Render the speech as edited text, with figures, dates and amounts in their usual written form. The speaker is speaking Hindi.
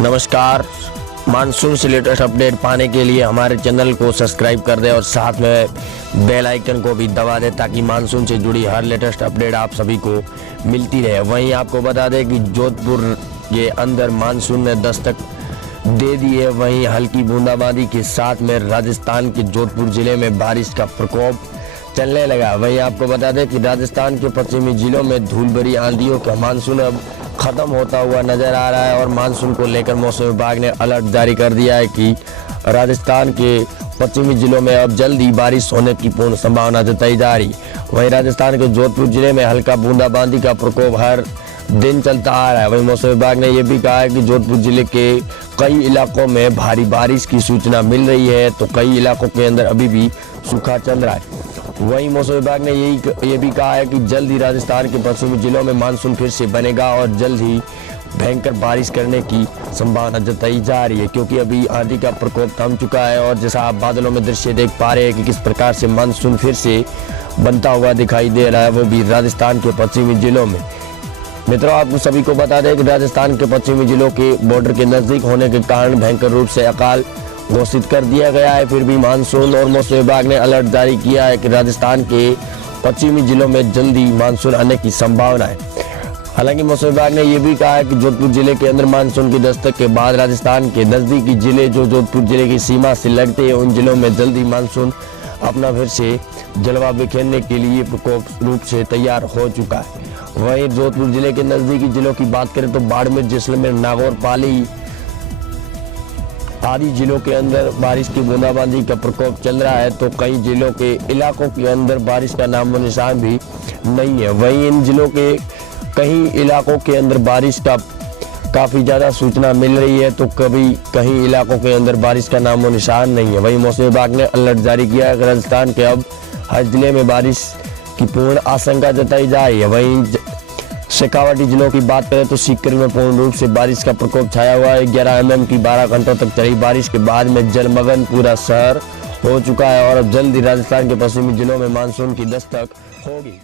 नमस्कार। मानसून से लेटेस्ट अपडेट पाने के लिए हमारे चैनल को सब्सक्राइब कर दें और साथ में बेल आइकन को भी दबा दें ताकि मानसून से जुड़ी हर लेटेस्ट अपडेट आप सभी को मिलती रहे। वहीं आपको बता दें कि जोधपुर के अंदर मानसून ने दस्तक दे दी है। वहीं हल्की बूंदाबांदी के साथ में राजस्थान के जोधपुर जिले में बारिश का प्रकोप चलने लगा। वहीं आपको बता दें कि राजस्थान के पश्चिमी जिलों में धूल भरी आंधियों का मानसून अब खत्म होता हुआ नजर आ रहा है और मानसून को लेकर मौसम विभाग ने अलर्ट जारी कर दिया है कि राजस्थान के पश्चिमी जिलों में अब जल्द ही बारिश होने की पूर्ण संभावना जताई जा रही। वहीं राजस्थान के जोधपुर जिले में हल्का बूंदाबांदी का प्रकोप हर दिन चलता आ रहा है। वहीं मौसम विभाग ने यह भी कहा है कि जोधपुर जिले के कई इलाकों में भारी बारिश की सूचना मिल रही है, तो कई इलाकों के अंदर अभी भी सूखा चल रहा है। वहीं मौसम विभाग ने ये भी कहा है कि जल्द ही राजस्थान के पश्चिमी जिलों में मानसून फिर से बनेगा और जल्द ही भयंकर बारिश करने की संभावना जताई जा रही है, क्योंकि अभी आंधी का प्रकोप थम चुका है। और जैसा आप बादलों में दृश्य देख पा रहे हैं कि किस प्रकार से मानसून फिर से बनता हुआ दिखाई दे रहा है, वो भी राजस्थान के पश्चिमी जिलों में। मित्रों, आपको सभी को बता दें कि राजस्थान के पश्चिमी जिलों के बॉर्डर के नजदीक होने के कारण भयंकर रूप से अकाल घोषित कर दिया गया है। फिर भी मानसून और मौसम विभाग ने अलर्ट जारी किया है कि राजस्थान के पश्चिमी जिलों में जल्दी मानसून आने की संभावना है। हालांकि मौसम विभाग ने यह भी कहा है कि जोधपुर जिले के अंदर मानसून की दस्तक के बाद राजस्थान के नजदीकी जिले जो जोधपुर जिले की सीमा से लगते हैं उन जिलों में जल्दी मानसून अपना फिर से जलवा बिखेरने के लिए प्रकोप रूप से तैयार हो चुका है। वहीं जोधपुर जिले के नजदीकी जिलों की बात करें तो बाड़मेर, जैसलमेर, नागौर, पाली आदि जिलों के अंदर बारिश की बूंदाबांदी का प्रकोप चल रहा है, तो कई जिलों के इलाकों के अंदर बारिश का नामो निशान भी नहीं है। वहीं इन जिलों के कई इलाकों के अंदर बारिश का काफ़ी ज़्यादा सूचना मिल रही है, तो कहीं इलाकों के अंदर बारिश का नामो निशान नहीं है। वहीं मौसम विभाग ने अलर्ट जारी किया है कि राजस्थान के अब हर जिले में बारिश की पूर्ण आशंका जताई जा रही है। वहीं शेखावाटी जिलों की बात करें तो सीकर में पूर्ण रूप से बारिश का प्रकोप छाया हुआ है। 11 mm की 12 घंटों तक चली बारिश के बाद में जलमग्न पूरा शहर हो चुका है और अब जल्द ही राजस्थान के पश्चिमी जिलों में मानसून की दस्तक होगी।